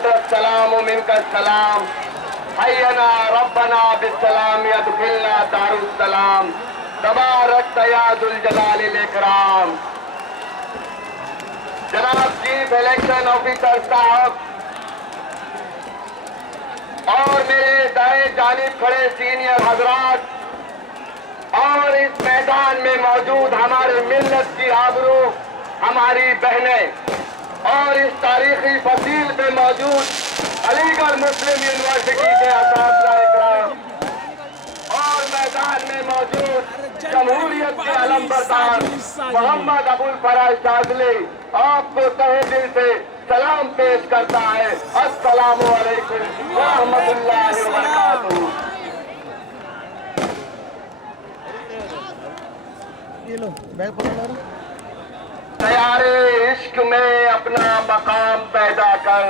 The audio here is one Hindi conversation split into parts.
सलाम मिनका सलाम हय्यना रब्बना बिस्सलाम यदखिलना दारुस्सलाम तबारक या जुल जलालिल इकराम। जनाब चीफ इलेक्शन ऑफिसर साहब और मेरे दाएं जानिब खड़े सीनियर हजरात और इस मैदान में मौजूद हमारे मिल्लत की आबरू, हमारी बहनें और इस तारीखी फसील पे मौजूद अलीगढ़ मुस्लिम यूनिवर्सिटी के असातिज़ा इकराम और मैदान में मौजूद जमहूरियत के अलमबरदार मोहम्मद अबुल फराज शाज़िली आपको तहे दिल से सलाम पेश करता है। अस्सलामु अलैकुम व रहमतुल्लाहि व बरकातुहू। तैयारे इश्क में अपना मकाम पैदा कर,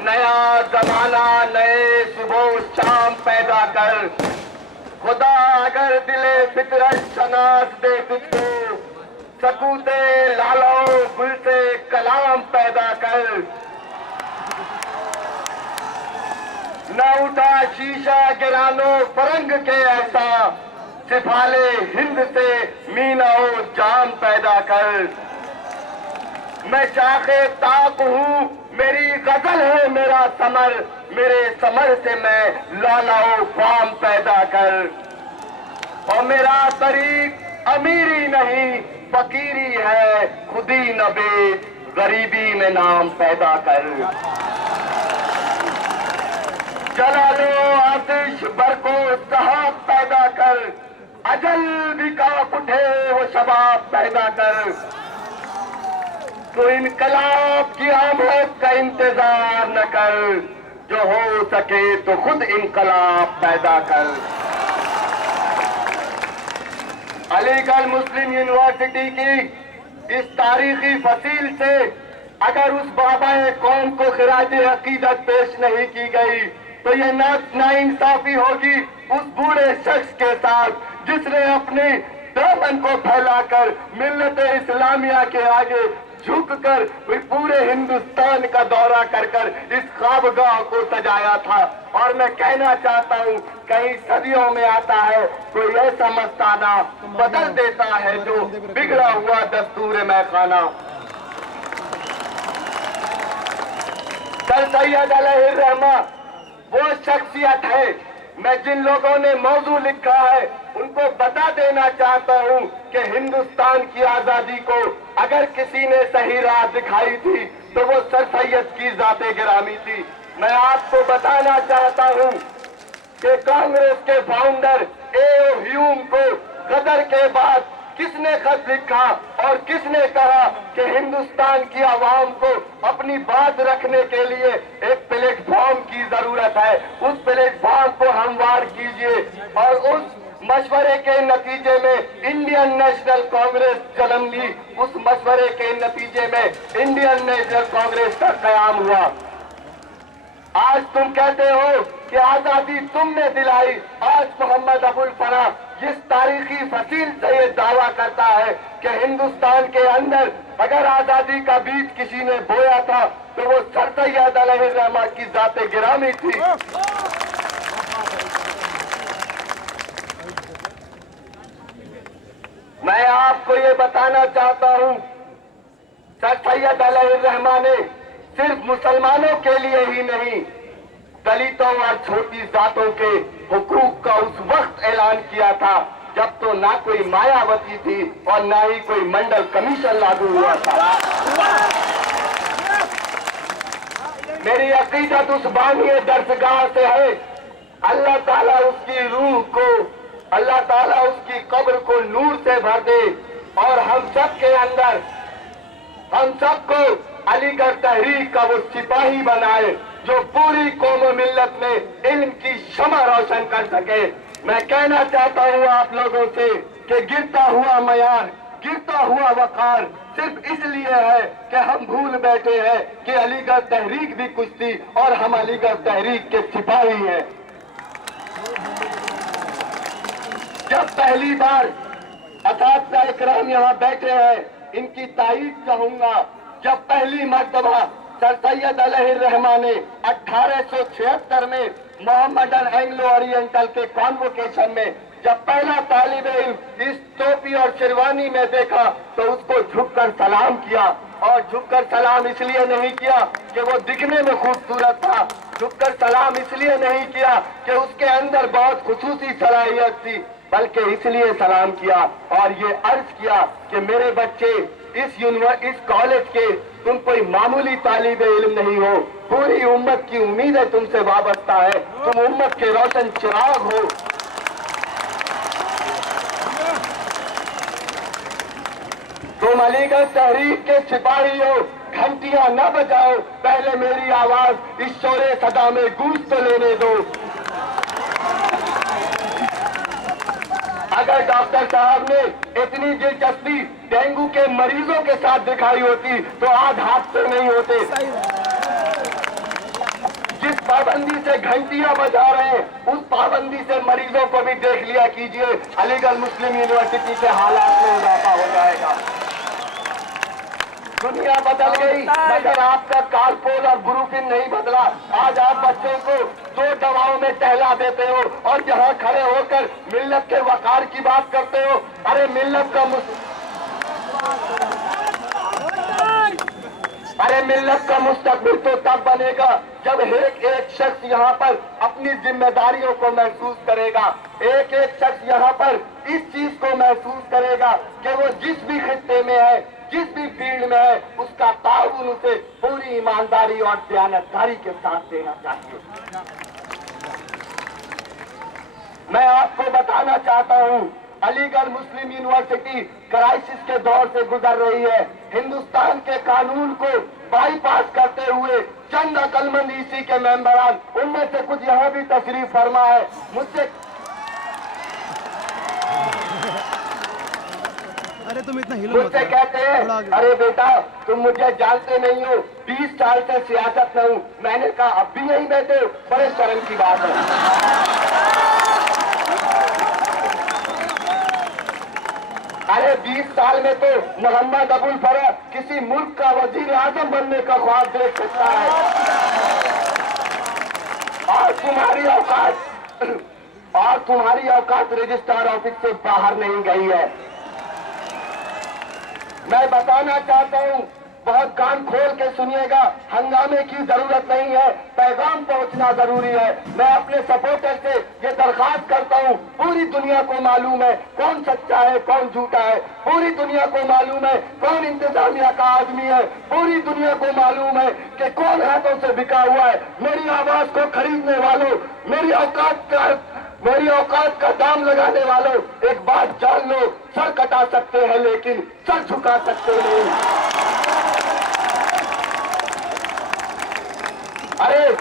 नया जमाना नए सुबह शाम पैदा कर। खुदा अगर दिले फितरत शनास दे तुझको, सकूते लालो गुल से कलाम पैदा कर। न उठा शीशा गिरानो फरंग के ऐसा, सिफाले हिंद से मीनाओ जाम पैदा कर। मैं शाखे ताक हूँ, मेरी गजल है मेरा समर, मेरे समर से मैं लालाओ फाम पैदा कर। और मेरा तरीक अमीरी नहीं फकीरी है, खुदी न बेच गरीबी में नाम पैदा कर। जला लो आतिश बरको सहाब पैदा कर, अजल भी कांप उठे वो शबाब पैदा कर। तो इनकलाब की आमद का इंतजार न कर, जो हो सके तो खुद इनकलाब पैदा कर। अलीगढ़ मुस्लिम यूनिवर्सिटी की इस तारीखी फसील से अगर उस बाबाए कौम को खिराज अकीदत पेश नहीं की गई तो ये नाइंसाफी होगी उस बूढ़े शख्स के साथ जिसने अपने दामन को फैलाकर मिल्लत इस्लामिया के आगे झुककर पूरे हिंदुस्तान का दौरा कर इस ख्वाबगाह को सजाया था। और मैं कहना चाहता हूँ कई सदियों में आता है कोई ऐसा मस्ताना बदल देता है जो बिगड़ा हुआ दस्तूर में खाना। सर सैयद अलैहि रहमा वो शख्सियत है, मैं जिन लोगों ने मौजू लिखा है उनको बता देना चाहता हूँ कि हिंदुस्तान की आजादी को अगर किसी ने सही राह दिखाई थी तो वो सर सैयद की जाते गिरामी थी। मैं आपको बताना चाहता हूँ कि कांग्रेस के फाउंडर ए.ओ. ह्यूम को गदर के बाद किसने खत लिखा और किसने कहा कि हिंदुस्तान की आवाम को अपनी बात रखने के लिए एक प्लेटफॉर्म की जरूरत है। उस प्लेटफॉर्म को हमवार कीजिए और उस मशवरे के नतीजे में इंडियन नेशनल कांग्रेस जन्म ली। उस मशवरे के नतीजे में इंडियन नेशनल कांग्रेस का कयाम हुआ। आज तुम कहते हो कि आजादी तुमने दिलाई, आज मोहम्मद अबुल फरा जिस तारीखी फसील से ये दावा करता है कि हिंदुस्तान के अंदर अगर आजादी का बीज किसी ने बोया था तो वो सर सैयद अलैहि रहमा की जाते गिरामी थी। मैं आपको ये बताना चाहता हूँ सर सैयद अलैहि रहमा ने सिर्फ मुसलमानों के लिए ही नहीं दलितों और छोटी जातों के हुकूक का उस वक्त ऐलान किया था जब तो ना कोई मायावती थी और ना ही कोई मंडल कमीशन लागू हुआ था। मेरी अकीदत उस बानी दरसगाह से है, अल्लाह ताला उसकी रूह को, अल्लाह ताला उसकी कब्र को नूर से भर दे और हम सब के अंदर हम सबको अलीगढ़ तहरीक का वो सिपाही बनाए जो पूरी कौम मिल्लत में इल्म की शमा रोशन कर सके। मैं कहना चाहता हूँ आप लोगों से कि गिरता हुआ मयार, गिरता हुआ वकार सिर्फ इसलिए है कि हम भूल बैठे हैं कि अलीगढ़ तहरीक भी कुछ थी और हम अलीगढ़ तहरीक के सिपाही हैं। जब पहली बार असातिज़ा इकराम यहाँ बैठे हैं, इनकी तारीफ चाहूंगा। जब पहली मर्तबा सर सैयद अलैहिर्रहमान ने 1876 में मोहम्मदन एंग्लो ओरिएंटल के कॉन्वोकेशन में जब पहला तालिब इल्म इस टोपी और शेरवानी में देखा तो उसको झुककर सलाम किया। और झुककर सलाम इसलिए नहीं किया कि वो दिखने में खूबसूरत था, झुककर सलाम इसलिए नहीं किया कि उसके अंदर बहुत खुसूसी सलाहियत थी, बल्कि इसलिए सलाम किया और ये अर्ज किया कि मेरे बच्चे इस कॉलेज के तुम कोई मामूली तालिब इल्म नहीं हो, पूरी उम्मत की उम्मीदें तुमसे वाबस्ता है, तुम उम्मत के रोशन चिराग हो। तुम अलीगढ़ तहरीक के सिपाही हो, घंटियां न बजाओ, पहले मेरी आवाज इस शोरे सदा में गूंज तो लेने दो। अगर डॉक्टर साहब ने इतनी दिलचस्पी डेंगू के मरीजों के साथ दिखाई होती तो आज हादसे नहीं होते। जिस पाबंदी से घंटियां बजा रहे हैं उस पाबंदी से मरीजों को भी देख लिया कीजिए, अलीगढ़ मुस्लिम यूनिवर्सिटी के हालात में इजाफा हो जाएगा। दुनिया बदल गई मगर आपका कालपोल और गुरुफिन नहीं बदला। आज आप बच्चों को 2 दवाओं में टहला देते हो और यहाँ खड़े होकर मिल्लत के वकार की बात करते हो। अरे मिल्लत का मुस्तकबिल तो तब बनेगा जब एक शख्स यहाँ पर अपनी जिम्मेदारियों को महसूस करेगा, एक शख्स यहाँ पर इस चीज को महसूस करेगा कि वो जिस भी खित्ते में है, जिस भी फील्ड में है, उसका ताउन उसे पूरी ईमानदारी और दयानतदारी के साथ देना चाहिए। मैं आपको बताना चाहता हूं, अलीगढ़ मुस्लिम यूनिवर्सिटी क्राइसिस के दौर से गुजर रही है। हिंदुस्तान के कानून को बाईपास करते हुए चंद अकलमंद ईसी के मेंबरान, उनमें से कुछ यहाँ भी तशरीफ फरमा है, अरे तुम इतना हिलो मुझसे कहते हैं अरे बेटा तुम मुझे जानते नहीं हो, 20 साल से सियासत में हूँ। मैंने कहा अब भी यहीं बैठे हो, बड़े शर्म की बात है। अरे 20 साल में तो मोहम्मद अबुल फरह किसी मुल्क का वजीर आजम बनने का ख्वाब देख सकता है और तुम्हारी औकात रजिस्ट्रार ऑफिस से बाहर नहीं गई है। मैं बताना चाहता हूं, बहुत कान खोल के सुनिएगा, हंगामे की जरूरत नहीं है, पैगाम पहुंचना जरूरी है। मैं अपने सपोर्टर से ये दरखास्त करता हूं, पूरी दुनिया को मालूम है कौन सच्चा है कौन झूठा है, पूरी दुनिया को मालूम है कौन इंतजामिया का आदमी है, पूरी दुनिया को मालूम है कि कौन हाथों से बिका हुआ है। मेरी आवाज को खरीदने वालों, मेरी औकात का दाम लगाने वालों, एक बात जान लो, सर कटा सकते हैं लेकिन सर झुका सकते नहीं। अरे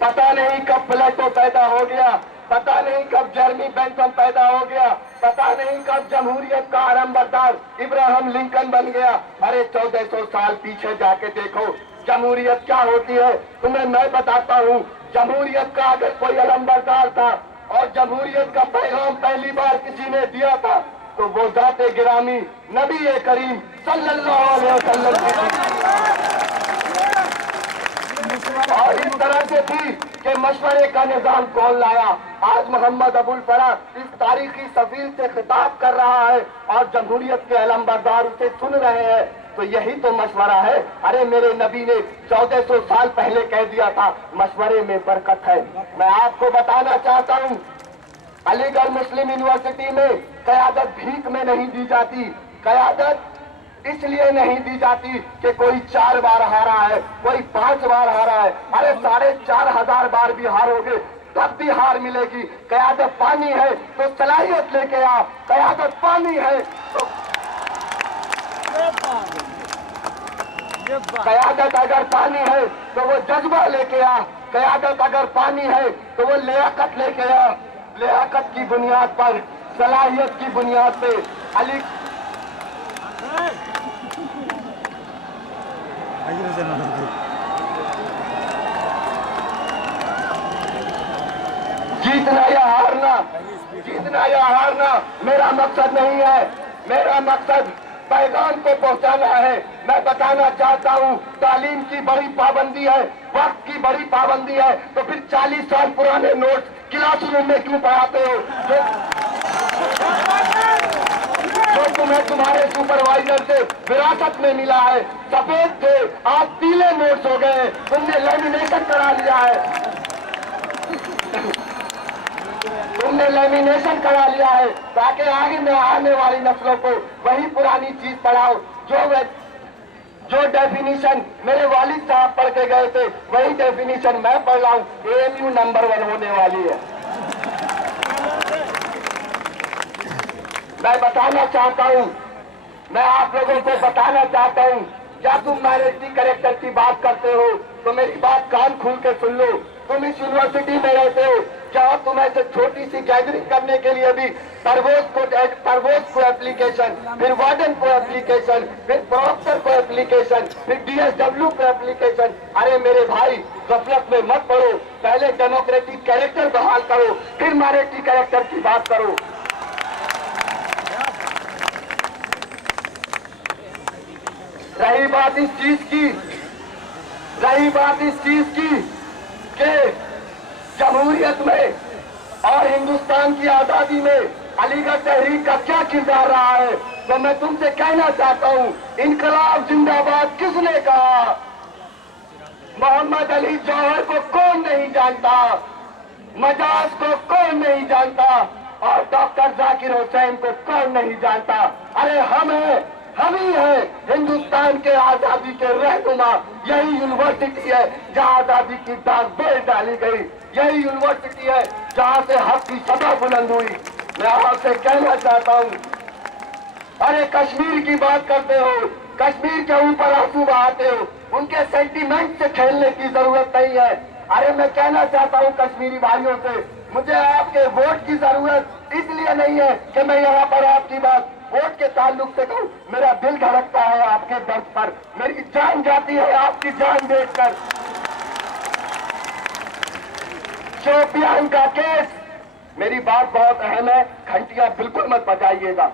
पता नहीं कब प्लेटो पैदा हो गया, पता नहीं कब जर्मी बेंथम पैदा हो गया, पता नहीं कब जमहूरियत का आरंभदार इब्राहिम लिंकन बन गया। अरे 1400 साल पीछे जाके देखो जमहूरियत क्या होती है, तुम्हें मैं बताता हूँ। जमहूरियत का अगर कोई अलंबरदार था और जमहूरियत का पैगाम पहली बार किसी ने दिया था तो वो जाते गिरामी नबी करीम सल्लल्लाहु अलैहि वसल्लम और इस तरह से थी कि मशवरे का निजाम कौन लाया। आज मोहम्मद अबुल फरह इस तारीखी सफीर से खिताब कर रहा है और जमहूरियत के अलंबरदार उसे सुन रहे हैं, तो यही तो मशवरा है। अरे मेरे नबी ने 1400 साल पहले कह दिया था मशवरे में बरकत है। मैं आपको बताना चाहता हूँ, अलीगढ़ मुस्लिम यूनिवर्सिटी में कयादत भीख में नहीं दी जाती, कयादत इसलिए नहीं दी जाती कि कोई 4 बार हारा है, कोई 5 बार हारा है। अरे 4500 बार भी हारोगे तब भी हार मिलेगी। कयादत पानी है तो सलाहियत लेके आओ, कयादत पानी है तो कयादत अगर पानी है तो वो जज्बा लेके आ, कयादत अगर पानी है तो वो लियाकत लेके आ। लियाकत की बुनियाद पर, सलाहियत की बुनियाद पे अली जीतना या हारना मेरा मकसद नहीं है। मेरा मकसद पैगाम को पहुंचाना है। मैं बताना चाहता हूं, तालीम की बड़ी पाबंदी है, वक्त की बड़ी पाबंदी है, तो फिर 40 साल पुराने नोट्स क्लासरूम में क्यों पढ़ाते हो? जो तुम्हें तुम्हारे सुपरवाइजर से विरासत में मिला है, सफेद थे, आज पीले नोट्स हो गए, तुमने लेमिनेशन करा लिया है, तुमने लेमिनेशन करा लिया है, ताकि आगे में आने वाली नस्लों को वही पुरानी चीज पढ़ाओ। जो डेफिनेशन मेरे वालिद साहब पढ़ के गए थे, वही डेफिनेशन मैं पढ़ रहा हूँ। AMU नंबर 1 होने वाली है। मैं बताना चाहता हूँ, मैं आप लोगों को बताना चाहता हूँ, क्या तुम माइनॉरिटी कैरेक्टर की बात करते हो तो मेरी बात कान खोल के सुन लो। तुम इस यूनिवर्सिटी में रहते हो, क्या तुम ऐसे छोटी सी गैदरिंग करने के लिए भी परवोज को एप्लीकेशन, फिर वार्डन को एप्लीकेशन, फिर प्रोफेसर को एप्लीकेशन, फिर DSW को एप्लीकेशन? अरे मेरे भाई, गफलत में मत पड़ो, पहले डेमोक्रेटिक कैरेक्टर बहाल करो, फिर माइनॉरिटी कैरेक्टर की बात करो। रही बात इस चीज की कि जमहूरियत में और हिंदुस्तान की आजादी में अलीगढ़ तहरीक का क्या किरदार रहा है, तो मैं तुमसे कहना चाहता हूं, इनकलाब जिंदाबाद किसने कहा? मोहम्मद अली जौहर को कौन नहीं जानता, मजाज को कौन नहीं जानता, और डॉक्टर जाकिर हुसैन को कौन नहीं जानता? अरे हम ही है हिंदुस्तान के आजादी के रहनुमा। यही यूनिवर्सिटी है जहां आजादी की दाग बेल डाली गई, यही यूनिवर्सिटी है जहां से हक की सदा बुलंद हुई। मैं आपसे कहना चाहता हूं, अरे कश्मीर की बात करते हो, कश्मीर के ऊपर आंसू बहाते हो, उनके सेंटीमेंट से खेलने की जरूरत नहीं है। अरे मैं कहना चाहता हूं कश्मीरी भाइयों से, मुझे आपके वोट की जरूरत इसलिए नहीं है कि मैं यहाँ पर आपकी बात वोट के ताल्लुक से कहूं, मेरा दिल धड़कता है आपके दर्द पर, मेरी जान जाती है आपकी जान देखकर। शोपियान का केस, मेरी बात बहुत अहम है, घंटियां बिल्कुल मत बजाइएगा।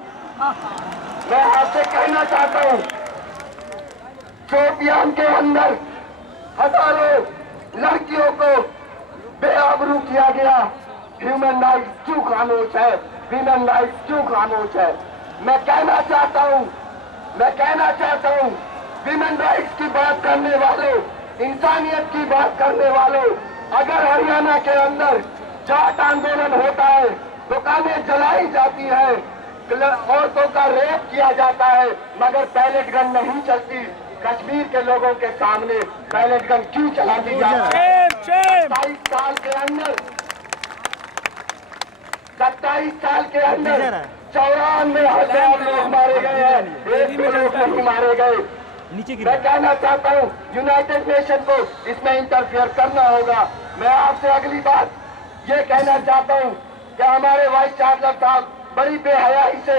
मैं आपसे कहना चाहता हूं, शोपियान के अंदर हजारों लड़कियों को बेआबरू किया गया। ह्यूमन राइट्स क्यों खामोश है? ह्यूमन राइट्स क्यों खामोश है? मैं कहना चाहता हूं, ह्यूमन राइट्स की बात करने वालों, इंसानियत की बात करने वालों, अगर हरियाणा के अंदर जाट आंदोलन होता है, दुकानें जलाई जाती है, औरतों का रेप किया जाता है, मगर पैलेट गन नहीं चलती, कश्मीर के लोगों के सामने पैलेट गन क्यों चला दी जाती है? 27 साल के अंदर 94,000 लोग मारे गए हैं, एक भी लोग नहीं मारे गए। मैं कहना चाहता हूँ यूनाइटेड नेशन को इसमें इंटरफेयर करना होगा। मैं आपसे अगली बात ये कहना चाहता हूँ कि हमारे वाइस चांसलर साहब बड़ी बेहयाई से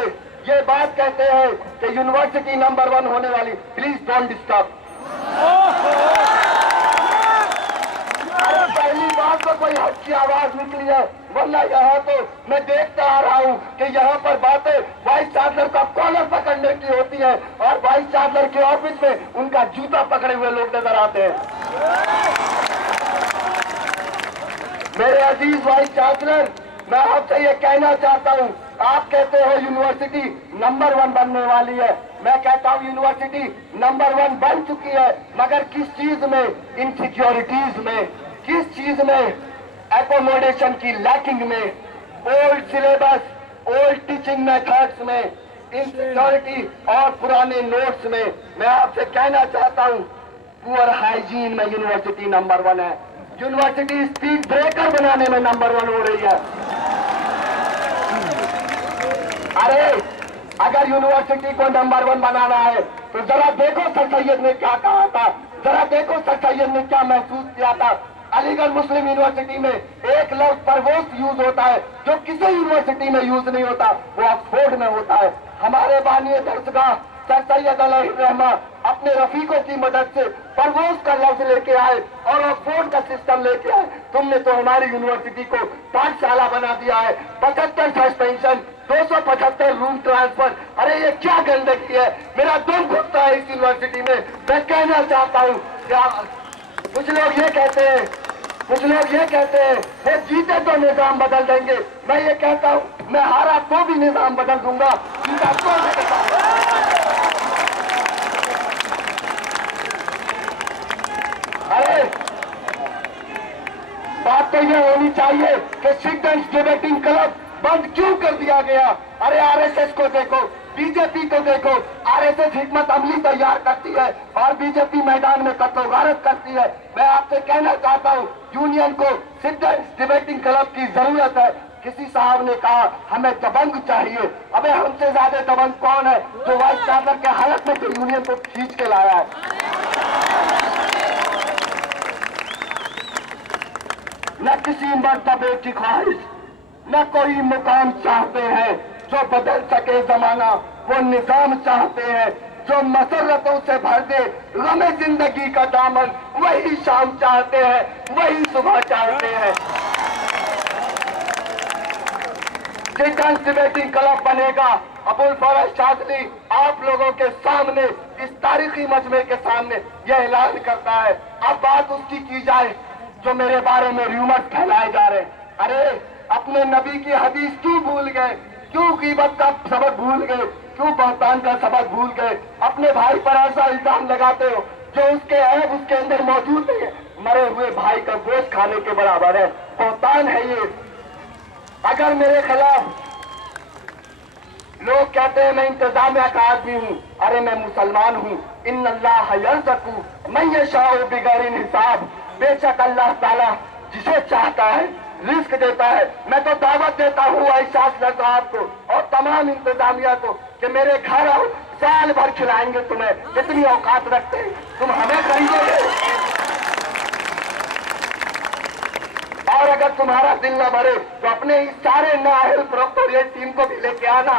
ये बात कहते हैं कि यूनिवर्सिटी नंबर 1 होने वाली। Please don't disturb. पहली बार तो कोई हक की आवाज निकली है, वरना यहाँ तो मैं देखता आ रहा हूँ कि यहाँ पर बातें वाइस चांसलर का कॉलर पकड़ने की होती है और वाइस चांसलर के ऑफिस में उनका जूता पकड़े हुए लोग नजर आते हैं। मेरे अजीज वाइस चांसलर, मैं आपसे ये कहना चाहता हूँ, आप कहते हो यूनिवर्सिटी नंबर 1 बनने वाली है, मैं कहता हूँ यूनिवर्सिटी नंबर 1 बन चुकी है, मगर किस चीज में? इनसिक्योरिटीज में, किस चीज में? एकोमोडेशन की लैकिंग में, old syllabus, old teaching methods में, इनसिक्योरिटी और पुराने नोट्स में। मैं आपसे कहना चाहता हूँ, पुअर हाइजीन में यूनिवर्सिटी नंबर 1 है, यूनिवर्सिटी स्पीड ब्रेकर बनाने में नंबर 1 हो रही है। अरे अगर यूनिवर्सिटी को नंबर 1 बनाना है तो जरा देखो सर सैयद ने क्या कहा था, जरा देखो सर सैयद ने क्या महसूस किया था। अलीगढ़ मुस्लिम यूनिवर्सिटी में एक लफ्ज परवोज यूज होता है जो किसी यूनिवर्सिटी में यूज नहीं होता, वो ऑक्सफोर्ड में होता है। हमारे बानिए दर्शगाह सर सैयद अलैहिर्रहमा अपने रफीकों की मदद से परवोज का लफ्ज लेके आए और ऑक्सफोर्ड का सिस्टम लेके आए। तुमने तो हमारी यूनिवर्सिटी को पाठशाला बना दिया है। 75 सस्पेंशन, 275 रूम ट्रांसफर। अरे ये क्या गंदगी है, मेरा दम घुटता है इस यूनिवर्सिटी में। मैं कहना चाहता हूँ क्या कुछ लोग ये कहते हैं, वो जीते तो निजाम बदल देंगे। मैं ये कहता हूँ मैं हारा तो भी निजाम बदल दूंगा, जीता तो नहीं बदलूंगा। अरे बात तो ये होनी चाहिए कि स्टूडेंट्स डिबेटिंग क्लब बंद क्यों कर दिया गया। अरे आरएसएस को देखो, बीजेपी को देखो। आरएसएस हिकमत अमली तैयार करती है और बीजेपी मैदान में कत्लोगारत करती है। मैं आपसे कहना चाहता हूँ यूनियन को स्टूडेंट्स डिबेटिंग क्लब की जरूरत है। किसी साहब ने कहा हमें दबंग चाहिए। अबे हमसे ज्यादा दबंग कौन है जो वाइस चांसलर के हालत में तो यूनियन को खींच के लाया है। न किसी मर्तबे की ख्वाहिश, न कोई मुकाम चाहते हैं जो बदल सके जमाना। वो निजाम चाहते हैं जो मसरतों से भर दे गमे जिंदगी का दामन। वही शाम चाहते हैं, वही सुबह चाहते हैं। स्टूडेंट्स डिबेटिंग क्लब बनेगा। अबुल फरज शाज़ली आप लोगों के सामने, इस तारीखी मजमे के सामने यह ऐलान करता है। अब बात उसकी की जाए जो मेरे बारे में र्यूमर्स फैलाए जा रहे हैं। अरे अपने नबी की हदीस क्यों भूल गए, क्यों ग़ीबत का सबक भूल गए, क्यों बहतान का सबक भूल गए। अपने भाई पर ऐसा इल्जाम लगाते हो जो उसके ऐब उसके अंदर मौजूद नहीं है। मरे हुए भाई का गोश्त खाने के बराबर है, बहतान है ये। अगर मेरे खिलाफ लोग कहते हैं मैं इंतजामिया का आदमी हूँ, अरे मैं मुसलमान हूँ। इन्नल्लाह यर्ज़ुक़ु मन यशाउ बिगैर हिसाब। बेशक अल्लाह ताला जिसे चाहता है रिस्क देता है। मैं तो दावत देता हूँ शासलर साहब को और तमाम इंतजामिया को कि मेरे घर आओ, साल भर खिलाएंगे तुम्हें। इतनी औकात रखते हैं, तुम हमें खरीदोगे। और अगर तुम्हारा दिल न भरे तो अपने इस सारे नाअहल प्रोक्टोरिएट टीम को भी लेके आना।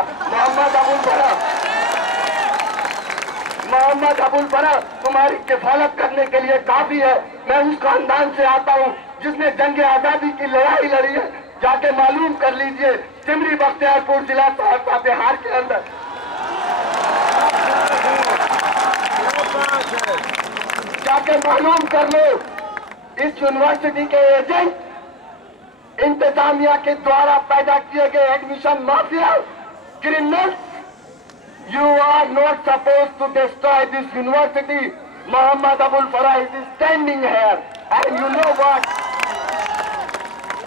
मोहम्मद अबुल बरा तुम्हारी किफालत करने के लिए काफी है। मैं उस खानदान से आता हूँ जिसने जंग आजादी की लड़ाई लड़ी है। जाके मालूम कर लीजिए सिमरी बख्तियारपुर जिला सहरसा बिहार के अंदर। जाके मालूम कर लो इस यूनिवर्सिटी के एजेंट इंतजामिया के द्वारा पैदा किए गए admission mafia criminal. You are not supposed to destroy this university. Muhammad Abul Farah is standing here, and you know what?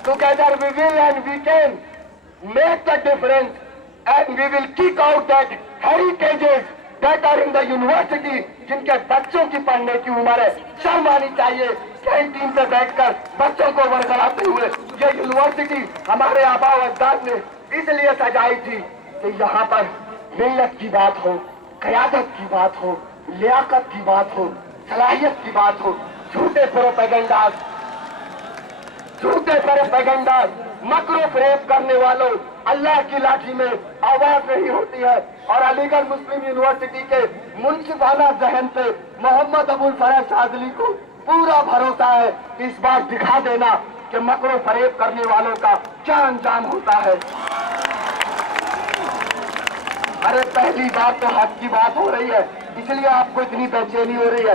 Together we will and we can make the difference, and we will kick out that heritages that are in the university. जिनके बच्चों की पढ़ने की उम्र है, शर्म आनी चाहिए कैंटीन पे बैठकर बच्चों को वरगलाते हुए। ये यूनिवर्सिटी हमारे आबा अजदाद ने इसलिए सजाई थी कि यहाँ पर मिल्लत की बात हो, क़यादत की बात हो, लियाकत की बात हो, सलाहियत की बात हो। झूठे प्रोपेगेंडाज, मकरो फरेब करने वालों, अल्लाह की लाठी में आवाज नहीं होती है। और अलीगढ़ मुस्लिम यूनिवर्सिटी के मुनसिफाना जहन पे मोहम्मद अबुल फरज शाज़ली को पूरा भरोसा है। इस बार दिखा देना कि मकरो फरेब करने वालों का क्या अंजाम होता है। अरे पहली बात तो हक की बात हो रही है, इसलिए आपको इतनी बेचैनी हो रही है।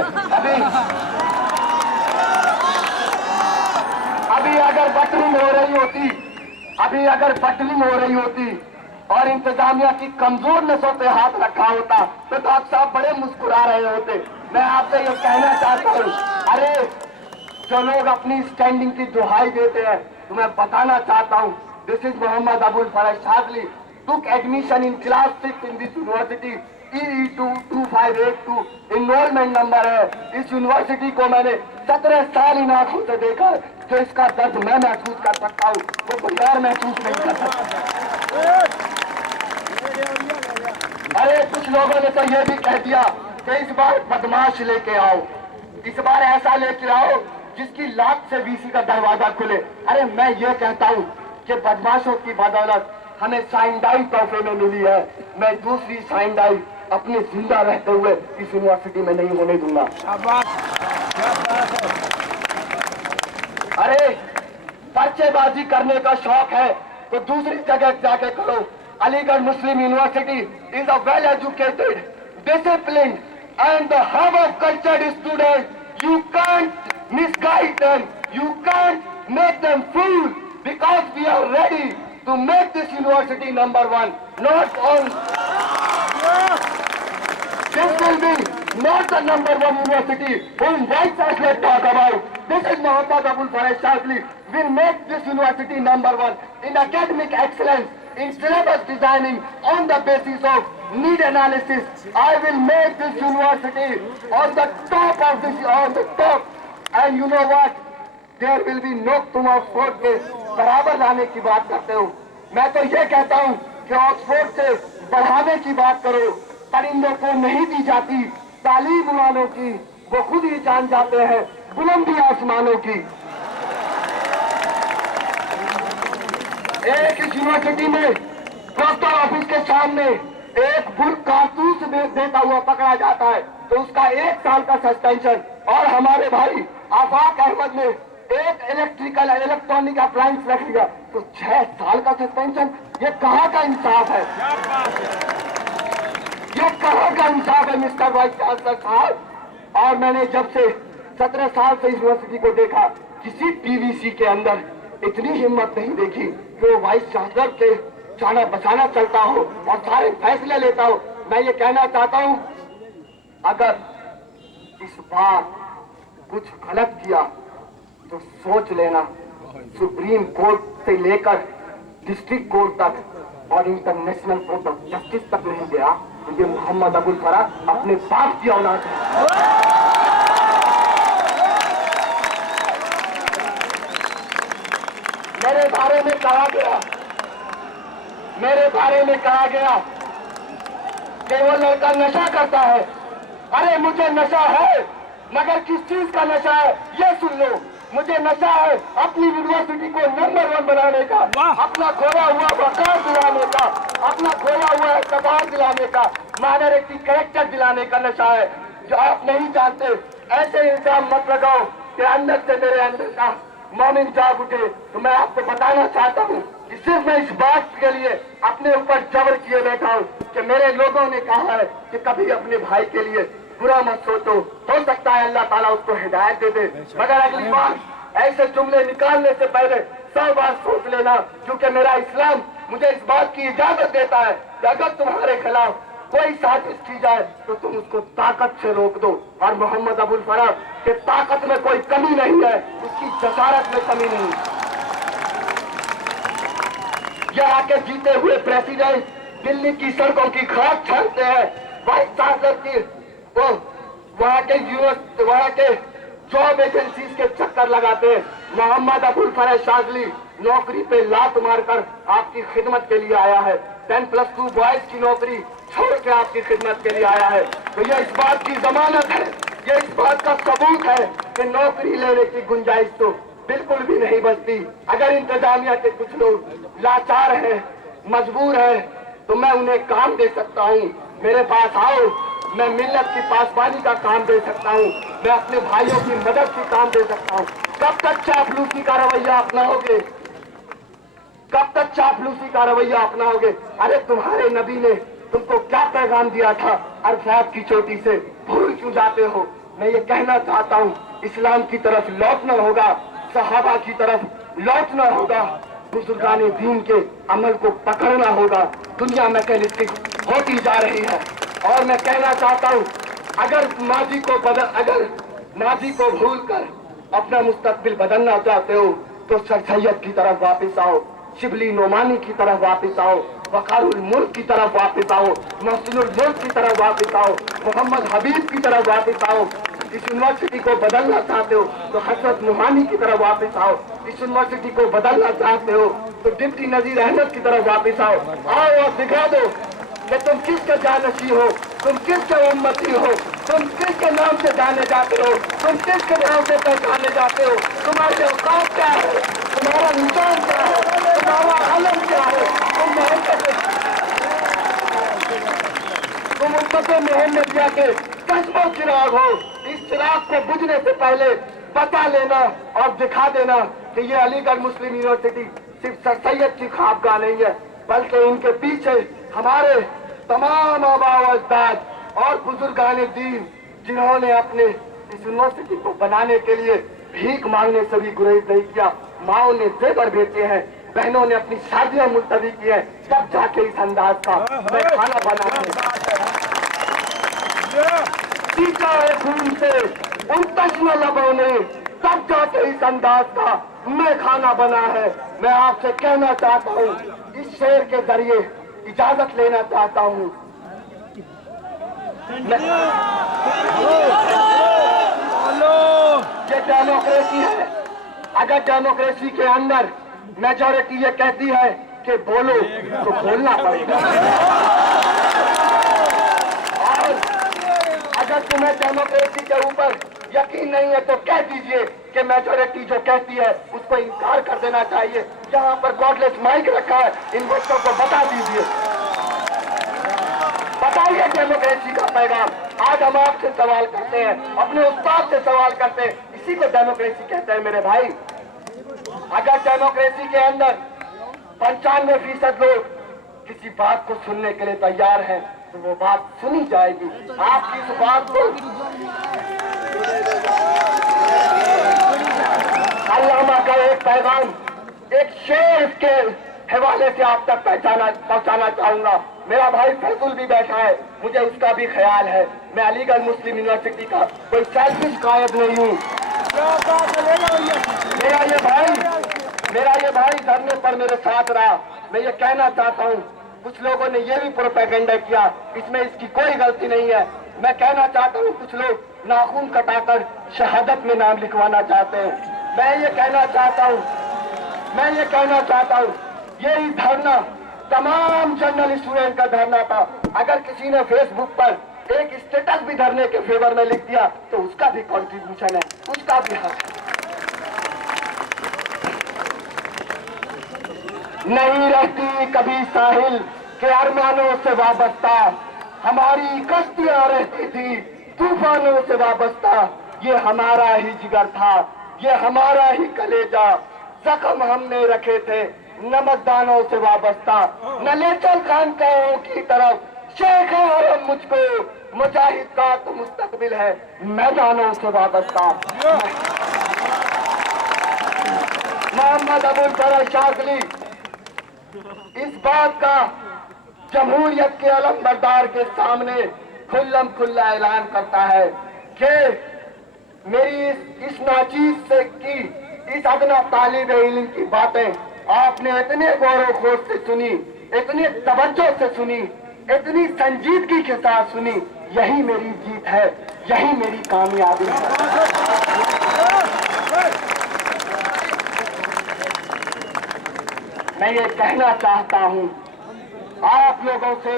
अभी अगर बटलिंग हो रही होती और इंतजामिया की कमजोर नसों पे हाथ रखा होता तो आप साहब बड़े मुस्कुरा रहे होते। मैं आपसे ये कहना चाहता हूँ, अरे जो लोग अपनी स्टैंडिंग की दुहाई देते हैं, तो मैं बताना चाहता हूँ this is Mohammad Abul Faraz Shazli took admission in class 6 in this university। EE2582 enrolment number है। इस यूनिवर्सिटी को मैंने 17 साल इन आंखों से देखा है। जो इसका दर्द मैं महसूस कर सकता हूँ वो कोई और महसूस नहीं कर सकता। अरे कुछ लोगों ने तो ये भी कह दिया कि इस बार बदमाश लेके आओ, इस बार ऐसा लेके आओ जिसकी लात से वीसी का दरवाजा खुले। अरे मैं ये कहता हूँ कि बदमाशों की बदौलत हमें साइंडाई तोहफे में मिली है। मैं दूसरी साइंडाई अपने जिंदा रहते हुए इस यूनिवर्सिटी में नहीं होने दूंगा। अरे पर्चेबाजी करने का शौक है तो दूसरी जगह जाके करो। Aligarh Muslim University is a well-educated, disciplined, and the hub of cultured students. You can't misguide them. You can't make them fool, because we are ready to make this university number one. Not on. This will be not the number one university whom Vice Chancellor talk about. This is Muhammad Abul Faraj Shazli. Will make this university number one in academic excellence, in syllabus designing on the basis of need analysis. I will make this university on the top of this, on the top. And you know what? There will be no, तुम ऑक्सफोर्ड के बराबर लाने की बात करते हो. मैं तो ये कहता हूँ कि ऑक्सफोर्ड से बढ़ाने की बात करो. परिंदों को नहीं दी जाती तालीम वालों की, वो खुद ही जान जाते हैं बुलंदी आसमानों की. एक इस यूनिवर्सिटी में पोस्टल ऑफिस के सामने एक बुल कारतूस देता हुआ पकड़ा जाता है तो उसका 1 साल का सस्पेंशन. और हमारे भाई आफाक अहमद ने एक इलेक्ट्रॉनिक अप्लायंस रख लिया तो 6 साल का सस्पेंशन. ये कहाँ का इंसाफ है? ये कहाँ का इंसाफ है मिस्टर वाइस चांसलर साहब? और मैंने जब से 17 साल से इस यूनिवर्सिटी को देखा, किसी पीवीसी के अंदर इतनी हिम्मत नहीं देखी कि वो वाइस चांसलर के जाना बचाना चलता हो और सारे फैसले लेता हो. मैं ये कहना चाहता हूँ, अगर इस बार कुछ गलत किया तो सोच लेना, सुप्रीम कोर्ट से लेकर डिस्ट्रिक्ट कोर्ट तक और इंटरनेशनल कोर्ट ऑफ जस्टिस तक नहीं गया तो ये मोहम्मद अबुल फराज अपने बाप की औलाद है. मेरे बारे में कहा गया कि वो लड़का नशा करता है. अरे मुझे नशा है, मगर किस चीज का नशा है ये सुन लो. मुझे नशा है अपनी यूनिवर्सिटी को नंबर 1 बनाने का, अपना खोया हुआ वकार दिलाने का, अपना खोया हुआ इकबाल दिलाने का, माइनॉरिटी कैरेक्टर दिलाने का नशा है जो आप नहीं जानते. ऐसे इल्जाम मत लगाओ कि अंदर से मेरे अंदर का मोमिन जाग उठे. तो मैं आपको बताना चाहता हूँ कि सिर्फ मैं इस बात के लिए अपने ऊपर जबर किए बैठा हूँ कि मेरे लोगों ने कहा है कि कभी अपने भाई के लिए बुरा मत सोचो. हो सकता है अल्लाह ताला उसको हिदायत दे दे, मगर अगली बार ऐसे जुमले निकालने से पहले 100 बार सोच लेना, क्योंकि मेरा इस्लाम मुझे इस बात की इजाजत देता है कि अगर तुम्हारे खिलाफ कोई साजिश की जाए तो तुम उसको ताकत से रोक दो. और मोहम्मद अबुल फराज के ताकत में कोई कमी नहीं है, उसकी जसारत में कमी नहीं. यह आके जीते हुए प्रेसिडेंट दिल्ली की सड़कों की खाक छानते हैं, वाइस चांसलर की वो वहाँ के जॉब एजेंसीज के चक्कर लगाते हैं. मोहम्मद अबुल फराज शाजली नौकरी पे लात मारकर आपकी खिदमत के लिए आया है. 10+2 बॉयज की नौकरी छोड़ के आपकी खिदमत के लिए आया है. तो यह इस बात की जमानत है, यह इस बात का सबूत है कि नौकरी लेने की गुंजाइश तो बिल्कुल भी नहीं बचती. अगर इंतजामिया के कुछ लोग लाचार हैं, मजबूर हैं, तो मैं उन्हें काम दे सकता हूँ. मेरे पास आओ, मैं मिल्लत की पासबानी का काम दे सकता हूँ, मैं अपने भाइयों की मदद की काम दे सकता हूँ. कब तक चापलूसी का रवैया अपनाओगे? कब तक चापलूसी का रवैया अपनाओगे? अरे तुम्हारे नबी ने तुमको क्या पैगाम दिया था अरफात की चोटी से, भूल क्यों जाते हो? मैं ये कहना चाहता हूँ, इस्लाम की तरफ लौटना होगा, सहाबा की तरफ लौटना होगा, बुजुर्गाने दीन के अमल को पकड़ना होगा. दुनिया मैकेनिस्टिक होती जा रही है. और मैं कहना चाहता हूँ, अगर माजी को भूलकर अपना मुस्तकबिल बदलना चाहते हो तो सर सैयद की तरफ वापस आओ, शिबली नोमानी की तरफ वापस आओ, वकारुल मुल्क की तरफ वापस आओ, मोहसिनुल मुल्क की तरफ वापस आओ, मोहम्मद हबीब की तरफ वापस आओ. इस यूनिवर्सिटी को बदलना चाहते हो तो हजरत नुमानी की तरफ वापस आओ. इस यूनिवर्सिटी को बदलना चाहते हो तो डिप्टी नजीर अहमद की तरफ वापस आओ. आओ और दिखा दो कि तुम किसके जानशी हो, तुम किसके उम्मती हो, तुम किसके नाम से जाने जाते हो, तुम किसके नाम से पहचाने जाते हो, तुम्हारे औकात क्या है, तुम्हारा निशान क्या है, तुम्हारा आलम क्या है. तुम उम्मत मोहम्मदिया के कस्बों चिराग हो. इस चिराग को बुझने से पहले बता लेना और दिखा देना कि ये अलीगढ़ मुस्लिम यूनिवर्सिटी सिर्फ सर सैयद की ख्वाबगाह नहीं है, बल्कि इनके पीछे हमारे तमाम आबाओ अजदाद और बुजुर्गान दीन, जिन्होंने अपने इस यूनिवर्सिटी को बनाने के लिए भीख मांगने से भी गुरेज नहीं किया। माओ ने जेवर बेचे हैं, बहनों ने अपनी शादियां मुलतवी की है, तब जाके इस अंदाज का मैं खाना बना पीता है खून से उन तश्म लबों ने, तब जाके इस अंदाज का मैं खाना बना है। मैं आपसे कहना चाहता हूँ, इस शेर के जरिए इजाजत लेना चाहता हूँ। ये डेमोक्रेसी है। अगर डेमोक्रेसी के अंदर मेजॉरिटी ये कहती है कि बोलो, तो बोलना पड़ेगा। और अगर तुम्हें डेमोक्रेसी के ऊपर यकीन नहीं है तो कह दीजिए कि मेजॉरिटी जो कहती है उसको इनकार कर देना चाहिए। यहाँ पर गॉडलेस माइक रखा है, इन बच्चों को बता दीजिए, बताइए डेमोक्रेसी का पैगाम। आज हम आपसे सवाल करते हैं, अपने उस्ताद से सवाल करते हैं, इसी को डेमोक्रेसी कहते हैं मेरे भाई। अगर डेमोक्रेसी के अंदर 95% लोग किसी बात को सुनने के लिए तैयार हैं तो वो बात सुनी जाएगी। आपकी इस बात को अल्लामा का एक पैगाम, एक शेर के हवाले से आप तक पहुंचाना चाहूंगा। मेरा भाई फैजुल भी बैठा है, मुझे उसका भी ख्याल है। मैं अलीगढ़ मुस्लिम यूनिवर्सिटी का कोई सेल्फिश कायद नहीं हूँ। मेरा ये भाई धरने पर मेरे साथ रहा। मैं ये कहना चाहता हूँ, कुछ लोगों ने ये भी प्रोपेगेंडा किया, इसमें इसकी कोई गलती नहीं है। मैं कहना चाहता हूँ, कुछ लोग नाखून कटाकर शहादत में नाम लिखवाना चाहते हैं। मैं ये कहना चाहता हूँ, यही धरना तमाम जर्नल स्टूडेंट का धरना था। अगर किसी ने फेसबुक पर एक स्टेटस भी धरने के फेवर में लिख दिया तो उसका भी कंट्रीब्यूशन है, उसका भी हक है। नहीं रहती कभी साहिल के अरमानों से वाबस्ता, हमारी कश्तियां रहती थी तूफानों से वाबस्ता। ये हमारा ही जिगर था, ये हमारा ही कलेजा, जख्म हमने रखे थे नमकदानों से वाबस्ता। न ले चल खानकाहों की तरफ शेख है और मुझको, मुजाहिद का तो मुस्तकबिल है मैदानों से वाबस्ता। मोहम्मद अबुल फरज शाज़ली इस बात का जमहूरियत के अलमबरदार के सामने खुल्लम खुल्ला ऐलान करता है कि मेरी इस नाचीज से की, इस अदना तालिब इल्म की बातें आपने इतने गौर खोज से सुनी, इतने तवज्जो से सुनी, इतनी संजीदगी के साथ सुनी, यही मेरी जीत है, यही मेरी कामयाबी है। मैं ये कहना चाहता हूँ आप लोगों से,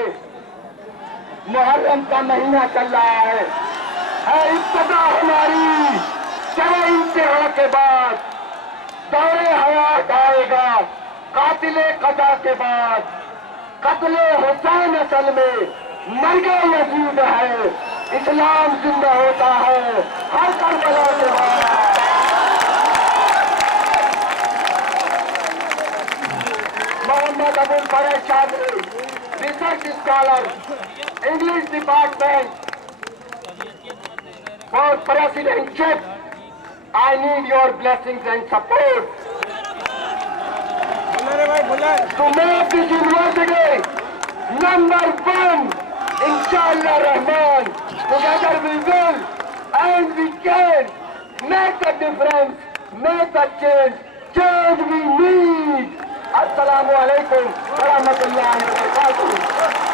मुहर्रम का महीना चल रहा है इब्तिदा हमारी, चले इंतहा के बाद दौरे हयात आएगा, कातिले कदा के बाद कत्ले हुसैन असल में मरगे यजीद है, इस्लाम जिंदा होता है हर करबला के बाद। Mohammad Abul Faraz Shazli, research scholar, English department for presidentship, I need your blessings and support to make this university #1. Inshallah Rahman, together we will and we can make a difference, make a change we need. Assalamu alaikum wa rahmatullahi wa barakatuh.